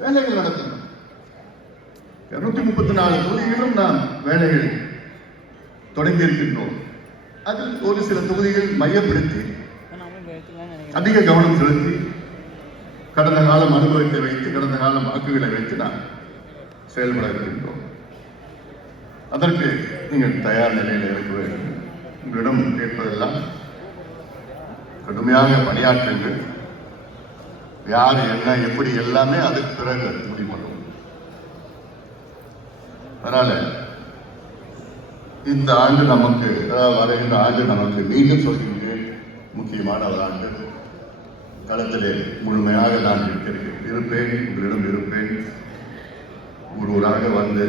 வேலைகள் நடத்தணும். 234 தொகுதிகளிலும் நாம் வேலைகள் தொடங்கி இருக்கின்றோம். அதில் ஒரு சில தொகுதிகள் மையப்படுத்தி அதிக கவனம் செலுத்தி கடந்த காலம் அனுபவத்தை வைத்து கடந்த காலம் வாக்குகளை வைத்து நாம் செயல்பட இருக்கின்றோம். அதற்கு நீங்கள் தயார் நிலையில் இருக்க வேண்டும். உங்களிடம் கேட்பதெல்லாம் கடுமையாக பணியாற்றுங்கள். யார் என்ன எப்படி எல்லாமே அதுக்கு பிறகு முடிவு பண்ணுவோம். அதனால இந்த ஆண்டு நமக்கு வருகின்ற ஆண்டு நமக்கு மீண்டும் சொல்கின்றேன், முக்கியமான ஒரு ஆண்டு. களத்திலே முழுமையாக நான் இருப்பேன், உங்களிடம் இருப்பேன். ஊராக வந்து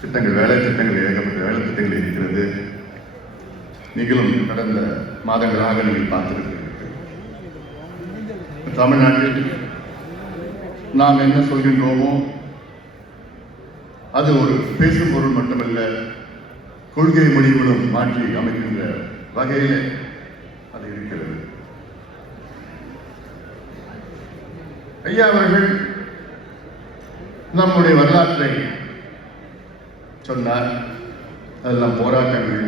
திட்டங்கள், வேலை திட்டங்கள், ஏகப்பட்ட வேலை திட்டங்கள் இருக்கிறது. நீங்களும் கடந்த மாதங்களாக நீங்கள் பார்த்திருக்கிறீர்கள். தமிழ்நாட்டில் நாம் என்ன சொல்கின்றோமோ அது ஒரு பேசும் பொருள் மட்டுமல்ல, கொள்கை முடிவுகளும் மாற்றி அமைக்கின்ற வகையில் அது இருக்கிறது. ஐயா அவர்கள் நம்முடைய வரலாற்றை சொன்னார். அதெல்லாம் போராட்டங்கள்,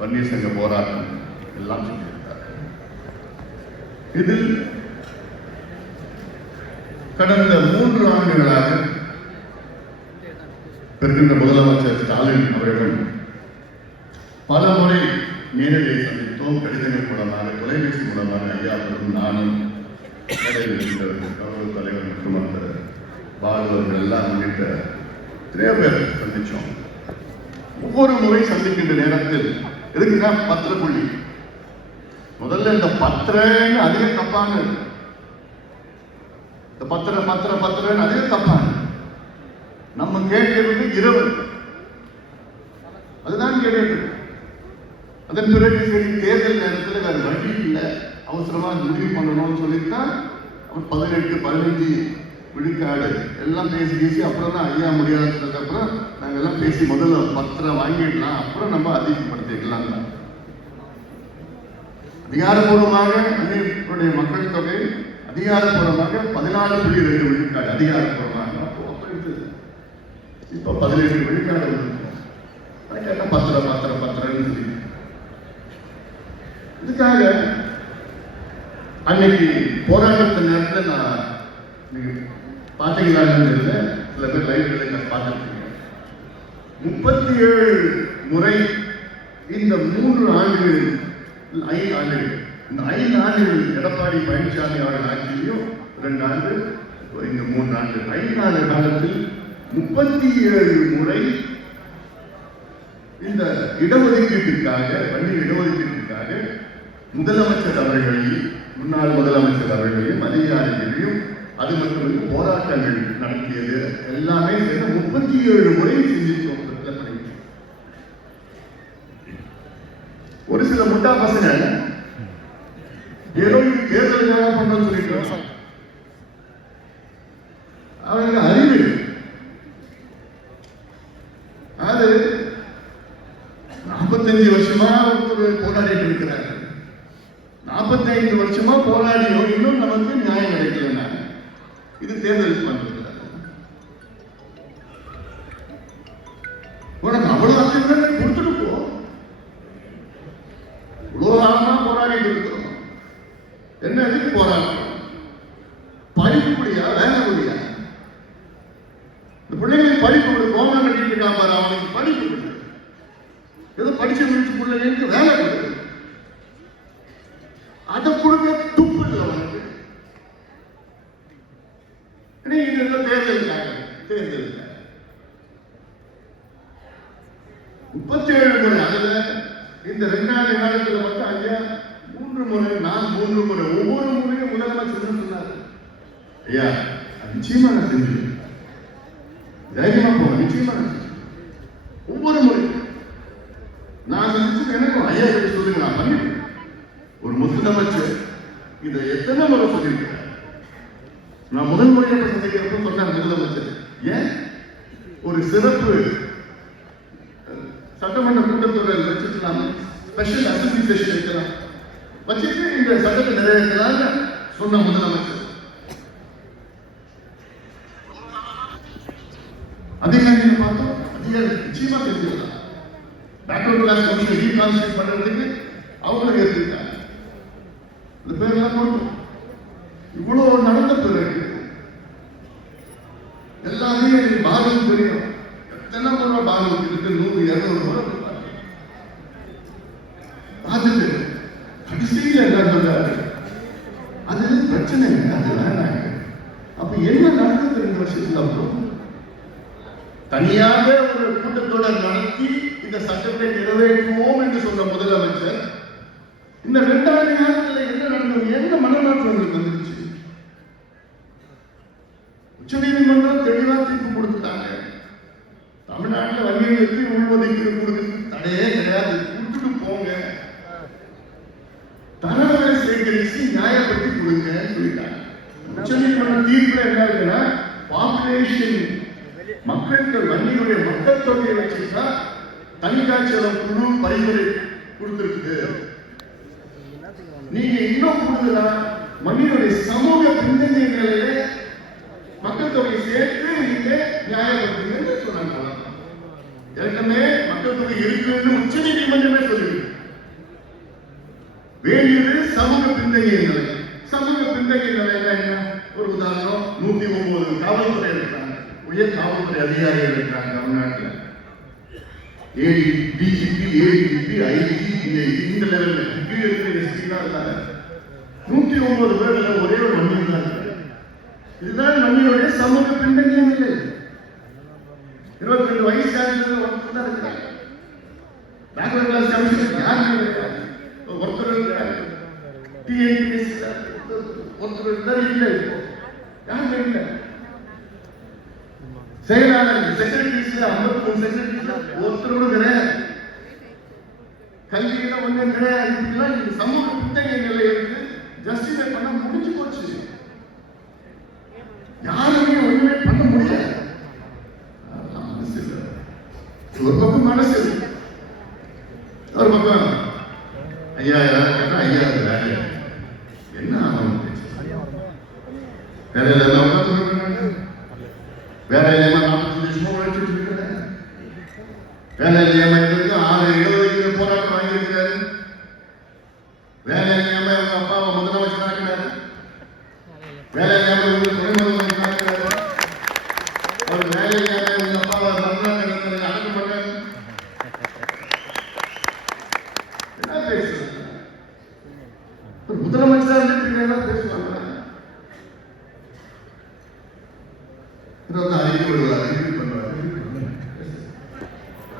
வன்னியர் சங்க போராட்டம் எல்லாம் சொல்லியிருக்கார். இதில் கடந்த 3 ஆண்டுகளாக இருக்கின்ற முதலமைச்சர் ஸ்டாலின் அவர்கள் பல முறை நேரடியை சந்தித்தோம். கடிதங்கள் மூலமாக, தொலைபேசி மூலமாக ஐயா அவர்களும் நானும் கௌரவ தலைவர் மற்றும் அந்த பாலுவர்கள் எல்லாம் உள்ளிட்ட நிறைய பேர் சந்திச்சோம். ஒவ்வொரு முறை சந்திக்கின்ற நேரத்தில் எதுக்குன்னா பத்திர புள்ளி. முதல்ல இந்த பத்திரன்னு அதிக தப்பான, இந்த பத்திரன்னு அதிக தப்பான. நம்ம கேட்கிறது இரவு, அதுதான் கேட்கிறது. அதன் பிறகு சரி தேர்தல் நேரத்தில் வேற வழி இல்லை, அவசரமா முடிவு பண்ணணும்னு சொல்லித்தான் அவர் 18-15 விழுக்காடு எல்லாம் பேசி அப்புறம் தான் ஐயா முடியாதுக்கு அப்புறம் நாங்கள் எல்லாம் பேசி முதல்ல பத்திரம் வாங்கிடலாம், அப்புறம் நம்ம அதிகப்படுத்திக்கலாம். அதிகாரப்பூர்வமாக அன்னைய மக்கள் தொகை அதிகாரப்பூர்வமாக 14.2 விழுக்காடு அதிகாரப்பூர்வமாக. இப்போ 17 விழுக்காடு கேட்ட பத்திரன்னு சொல்லி. இதுக்காக அன்னைக்கு போராட்டத்தின் நேரத்தில் நான் பார்த்தீங்களான்னு சில பேர் லைவ்களை நான் பார்த்துருக்கீங்க. 37 முறை இந்த 3 ஆண்டுகளில் 5 ஆண்டுகள், இந்த 5 ஆண்டுகள் எடப்பாடி பழனிசாமி அவர்கள் ஆட்சியிலையும் 2 ஆண்டு, இந்த 3 ஆண்டு, 5 ஆண்டு காலத்தில் 37 முறை இந்த இடஒதுக்கீட்டிற்காக, வன்னியர் இடஒதுக்கீட்டிற்காக முதலமைச்சர் அவர்களையும் முன்னாள் முதலமைச்சர் அவர்களையும் அதிகாரிகளையும் அது மட்டுமல்ல போராட்டங்கள் நடத்தியது எல்லாமே சேர்ந்து 37 முறை செஞ்சிருக்கோம். ஒரு சில முட்டா பசங்க ஏதோ தேர்தலுக்காக பண்றோம்னு சொல்லிட்டு அவங்க அறிவு அது 45 வருஷமா போராடிட்டு இருக்கிறார். 45 வருஷமா போராடியும் இன்னும் நமக்கு நியாயம் கிடைக்கல. இது தேர்தல் பண்றது. உனக்கு அவ்வளவு ஆசைகள் கொடுத்துட்டு போ. இவ்வளவு காலமா போராடிட்டு இருக்கிறோம். என்ன எதுக்கு போராடுறோம்? படிப்பு முடியா, வேலை முடியா? இந்த பிள்ளைங்களுக்கு படிப்பு கொடு. கோமம் கட்டிட்டு இருக்கான் பாரு, அவனுக்கு படிப்பு கொடு. ஏதோ படிச்சு முடிச்சு பிள்ளைங்களுக்கு வேலை கொடு. அதை கொடுக்க துப்பு இல்லை அவனுக்கு. தேர்தல் 37 முறை. அதுல இந்த 2 ஆண்டு காலத்துல மட்டும் ஐயா 3 முறை, நான் 3 முறை, ஒவ்வொரு முறையும் முதலமைச்சர் சொன்னார், ஐயா நிச்சயமா நான் செஞ்சு தைரியமா போவேன், நிச்சயமா ஒவ்வொரு முறை நான் செஞ்சு எனக்கும் ஐயா சொல்லுங்க நான் பண்ணிட்டேன். ஒரு முதலமைச்சர் இதை எத்தனை முறை சொல்லியிருக்கேன். நான் முதல் முறையாக சந்திக்கிறப்ப சொன்னார் முதலமைச்சர், ஏன் ஒரு சிறப்பு சட்டமன்ற கூட்டத்தொடர் வச்சுக்கலாம், ஸ்பெஷல் அசம்பிளி செஷன் வைக்கலாம், வச்சுட்டு இந்த சட்டத்தை நிறைவேற்றலாம் சொன்ன முதலமைச்சர். அதிகாரிகள் பார்த்தோம், அதிகாரிகள் நிச்சயமா தெரிஞ்சிருக்காங்க. பேக்வர்ட் கிளாஸ் கமிஷன் ரீகான்ஸ்டியூட் பண்றதுக்கு அவங்களும் ஏற்றிருக்காங்க. இந்த பேரெல்லாம் போட்டோம். இவ்வளவு நடந்த பிறகு எல்லாமே பாரதம் தெரியும். எத்தனை முறை பாரதம் இருக்கு, 100-200 முறை பார்த்துட்டு கடைசியில் என்ன சொல்றாரு, அது பிரச்சனை இல்லை, அது வேணாங்க. அப்ப என்ன நடந்தது 2 வருஷத்துல? அப்புறம் தனியாக ஒரு கூட்டத்தொடர் நடத்தி இந்த சட்டத்தை நிறைவேற்றுவோம் என்று சொன்ன முதலமைச்சர் இந்த 2 ஆண்டு காலத்தில் என்ன நடந்தது? என்ன மனமாற்றங்களுக்கு வந்துருச்சு? உச்ச நீதிமன்றம் தெளிவா தீர்ப்பு கொடுத்துட்டாங்க. தமிழ்நாட்டில் வங்கிகளுக்கு உள்ஒதுக்கீடு கொடுக்க தடையே கிடையாது, கொடுத்துட்டு போங்க, தரவை சேகரிச்சு நியாயப்படுத்தி கொடுங்க சொல்லிட்டாங்க. உச்ச நீதிமன்ற தீர்ப்புல என்ன இருக்குன்னா, பாப்புலேஷன் மக்கள் வங்கிகளுடைய மக்கள் தொகையை வச்சுட்டா தனிக்காட்சியாளர் குழு பரிந்துரை கொடுத்திருக்கு. நீங்க இன்னும் கூடுதலா வங்கிகளுடைய சமூக பின்னணிய நிலையில மக்கள் தொகை சேர்த்து நீங்க நியாயப்படுத்துங்க சொன்னாங்க. ஏற்கனவே மக்கள் தொகை இருக்குன்னு உச்ச நீதிமன்றமே சொல்லிருக்கு. வேண்டியது சமூக பின்னணிய நிலை. சமூக பின்னணிய நிலையில என்ன? ஒரு உதாரணம், 109 காவல்துறை இருக்காங்க, உயர் காவல்துறை அதிகாரிகள் இருக்காங்க தமிழ்நாட்டில். டிஜிபி, ஏடிஜிபி, ஐஜி, இந்த லெவலில் கீழே இருக்கிற எஸ்பி தான் இருக்காங்க. 109 பேர்ல ஒரே ஒரு மன்னிப்பு தான் இருக்கு. இதுதான் நம்மளுடைய சமூக பின்னணிய நிலை. 22 வயசு ஒருத்தர் தான் இருக்காங்க. பேக்வர்ட் கிளாஸ் கமிஷன் யாருமே இருக்காங்க, ஒருத்தர் இருக்காங்க. டிஎன்பிஎஸ் ஒருத்தர் தான் இல்லை, யாருமே இல்லை. செயலாளர் செக்ரட்டரிஸ் 53 செக்ரட்டரிஸ் ஒருத்தரோட கிடையாது. கல்வியில ஒன்றும் கிடையாது. இப்படிலாம் இந்த சமூக பின்னணிய நிலை இருக்கு. ஜஸ்டிஃபை பண்ண முடிஞ்சு போச்சு. யாருமே ஒண்ணுமே பண்ண முடியாது. ஒரு பக்கம் மனசு, ஒரு பக்கம் 5000 கேட்டா 5000 வேலை என்ன ஆகும்? வேற வேற இல்லையா 45 வருஷமா உழைச்சிட்டு இருக்கிறேன். வேலை இல்லையாம இருக்கு 6-7 போராட்டம் வாங்கியிருக்கிறாரு. வேலை இல்லாம அவங்க அப்பாவை முதலமைச்சர் ஆக்கினாரு. வேலை இல்லாம இவங்க துணை முதலமைச்சர் ஆக்கினாரு. அவர் வேலை இல்லாம இவங்க அப்பாவை தமிழ்நாட்டில் அடக்கம் பண்ணாரு. என்ன பேசுறாங்க? முதலமைச்சர் என்ன பேசுவாங்க? அறிக்கை விடுவார், அறிக்கை பண்ணுவார்.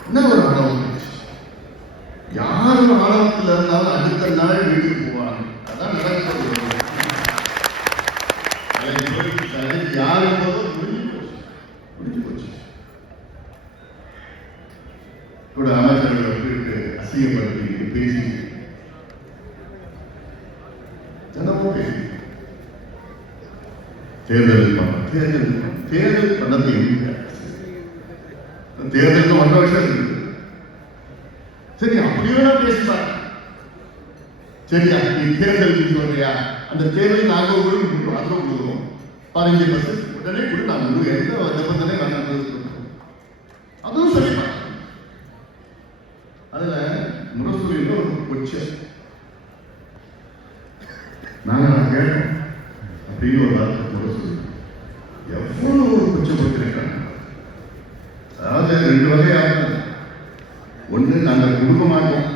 என்ன ஒரு ஆணவம்! யாரும் ஆணவத்தில் இருந்தாலும் அடுத்த நாள் வீட்டுக்கு போவாங்க. அதான் நடக்கிறது. யாரும் போதும் முடிஞ்சு போச்சு. கூட அமைச்சர்கள் அசிங்கப்படுத்தி பேசி தினமும் பேசி தேர்தல் பண்ணதை தேர்தலுக்கு 1 வருஷம் இருக்கு. சரி, அப்படியே பேசுவார். சரியா, நீ தேர்தலுக்கு சொல்றியா? அந்த தேர்தலை நாங்கள் கொடுக்குறோம், அதுவும் கொடுக்குறோம். 15% உடனே கூட நாங்கள் எந்த நிபந்தனை நாங்கள் அதுவும் சொல்லிப்பாங்க. அதுல முரசொலியில் ஒரு கொச்சை நாங்கள் கேட்டோம் அப்படின்னு ஒரு வார்த்தை முரசொலி எவ்வளவு ஒரு கொச்சப்பட்டிருக்காங்க. அதாவது 2 வகையாக, ஒன்று நாங்கள் கொடுக்க மாட்டோம்,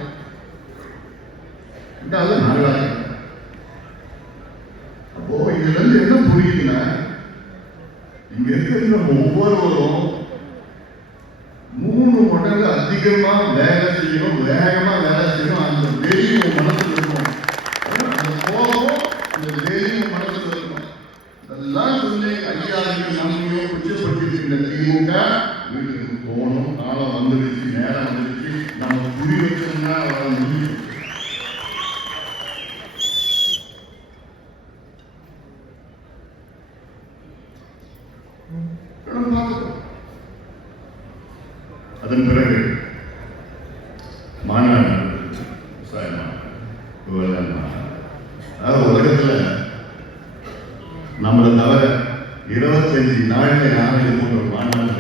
ரெண்டாவது நாங்களாக. அப்போ இதுல இருந்து என்ன புரியுதுன்னா, இங்க இருக்கிற ஒவ்வொருவரும் 3 மடங்கு அதிகமா வேலை செய்யணும், வேகமா வேலை செய்யணும். அந்த வெறியும் மனசுல இருக்கும், அந்த கோபம் அந்த வெறியும் மனசுல இருக்கும். இதெல்லாம் சொல்லி அதிகாரிகள் நம்மையோ குற்றப்படுத்திருக்கின்ற திமுக வீட்டுக்கு போகணும். காலம் வந்துருச்சு, நேரம் வந்துருச்சு, நம்ம குறி வச்சோம்னா வர முடியும். அதன் பிறகு மாநாடு, உலகத்துல நம்மளை தவிர 25 நாடுகள் யாரும் இது போன்ற ஒரு மாநாடு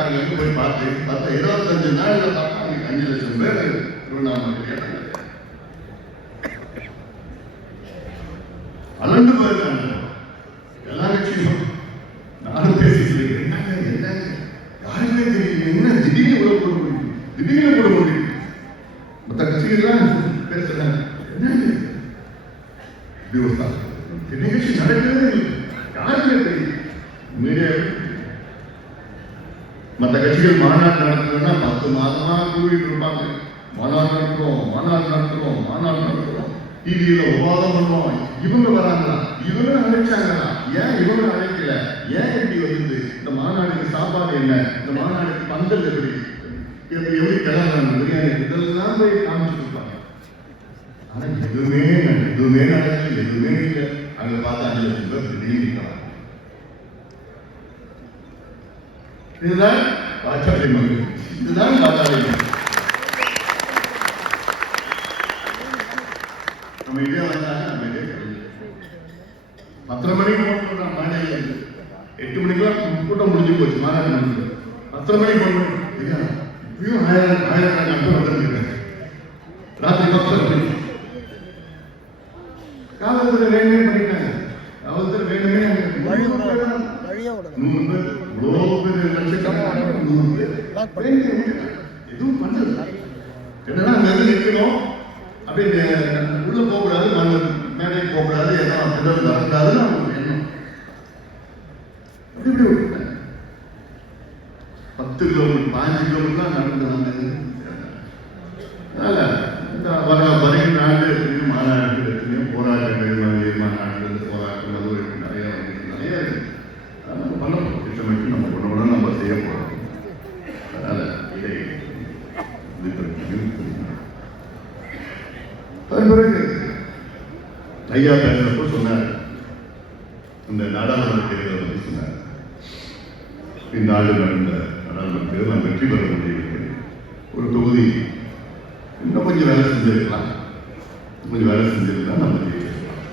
நாங்கள் போய் பார்த்தேன். 25 நாள்ல பார்த்தா 5 லட்சம் பேர் திருவண்ணாமலை கேட்டாங்க. அலண்டு போயிருக்காங்க எல்லா கட்சியும். நானும் பேசிட்டு என்னங்க யாருமே தெரியல, என்ன திடீர்னு கூட போட முடியும், திடீர்னு கூட முடியும். மற்ற கட்சிகள்லாம் பேசுறாங்க என்னங்க இப்படி ஒரு நிகழ்ச்சி நடக்கிறதே இல்லை, யாருமே தெரியும். மீடியா மற்ற கட்சிகள் மாநாடு நடத்துறதுன்னா 10 மாதமா கூறிட்டு இருப்பாங்க. மாநாடு நடத்துறோம், டிவியில விவாதம் பண்ணுவோம். இவங்க வராங்களா, இவங்க அழைச்சாங்களா, ஏன் இவங்க அழைக்கல, ஏன் இப்படி வந்து இந்த மாநாடுக்கு சாப்பாடு என்ன, இந்த மாநாடுக்கு பந்தல் எப்படி கிளம்புறாங்க, பிரியாணி, இதெல்லாம் போய் காமிச்சுட்டு இருப்பாங்க. ஆனா எதுவுமே நடக்கல, எதுவுமே இல்லை. அங்க பார்த்தா 5 லட்சம் பேர் திடீர்னு. இதுதான் பாட்டாளி மகள், இதுதான் பாட்டாளி மகள். நம்ம இதே வந்தாங்க, நம்ம இதே 10 மணிக்கு போட்டோம் மாநாடு. 8 மணிக்கெல்லாம் கூட்டம் முடிஞ்சு போச்சு, மாநாடு முடிஞ்சு. 10 மணிக்கு போட்டோம், இப்பயும் 1000 நம்பர் வந்துருக்காங்க. ராத்திரி 10 மணி காவல்துறை வேணுமே பண்ணிட்டாங்க. காவல்துறை வேணுமே 100 பேர் எதுவும் பண்ணல. என்னன்னா அங்க நிற்கணும், அப்படியே உள்ள போகக்கூடாது, மேடைக்கு போகக்கூடாது, எல்லாம் வரக்கூடாதுன்னு அவங்க எண்ணம். அப்படி 10 கிலோமீட்டர் 5 கிலோமீட்டர் நடந்து வருகின்ற ஆண்டு மாநாடு போராட்டங்கள், மாநாடு போராட்டங்கள் நிறைய நம்ம பண்ண போறோம். திட்டமிட்டு நம்ம உடனே நம்ம செய்ய போறோம். அதனால இதை பிறகு ஐயா பேசுறப்போ சொன்னார், இந்த நாடாளுமன்ற தேர்தலை பற்றி சொன்னார். இந்த ஆண்டு நடந்த நாடாளுமன்ற தேர்தல் நாம் வெற்றி பெற முடியவில்லை. ஒரு தொகுதி இன்னும் கொஞ்சம் வேலை செஞ்சிருக்கலாம், நம்ம ஜெயிச்சிருக்கலாம்.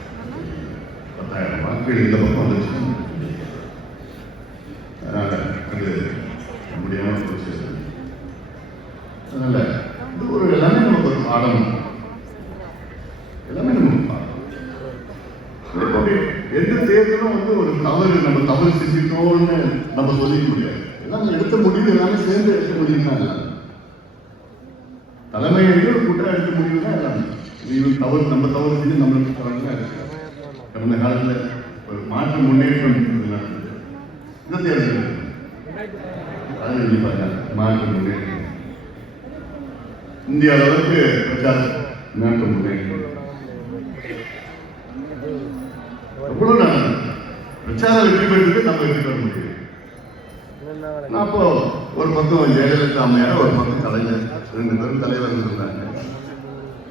10,000 வாக்குகள் இந்த பக்கம் வந்துச்சு. அதனால அது முடியாம போச்சு. அதனால இது ஒரு எல்லாமே நமக்கு ஒரு பாடம், எல்லாமே நமக்கு பாடம். எந்த தேர்தலும் ஒரு தவறு, நம்ம தவறு செஞ்சுட்டோம்னு நம்ம சொல்லிக்க முடியாது. எல்லாம் எடுத்த முடிவு எல்லாமே சேர்ந்து எடுத்த முடிவு தான். எல்லாம் தலைமை ஒரு கூட்டம் எடுக்க முடிவு தான். எல்லாமே தவறு, நம்ம தவறு செஞ்சு நம்மளுக்கு தவறுதான் இருக்கு. கடந்த காலத்தில் ஒரு மாற்றம் முன்னேற்றம் நடந்தது. இந்த தேர்தல் மாற்றம் முன்னேற்றம் இந்திய அளவுக்கு பிரச்சார மாற்றம் முன்னேற்றம் எவ்வளவு நடந்தது. பிரச்சாரம் வெற்றி பெற்றது, நம்ம வெற்றி பெற முடியும். அப்போ ஒரு பக்கம் ஜெயலலிதா அம்மையார், ஒரு பக்கம் கலைஞர், 2 பேரும் தலைவர்கள் இருந்தாங்க.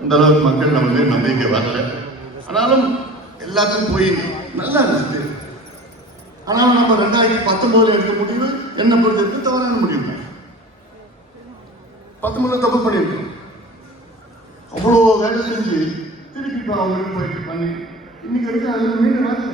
அந்த அளவுக்கு மக்கள் நம்ம நம்பிக்கை வரல. ஆனாலும் எல்லாத்துக்கும் போய் நல்லா இருந்துச்சு. ஆனாலும் நம்ம 2019 எடுத்த முடிவு என்ன பொறுத்திருக்கு தவறான முடிவு. 19 தப்பு பண்ணிருக்கோம்.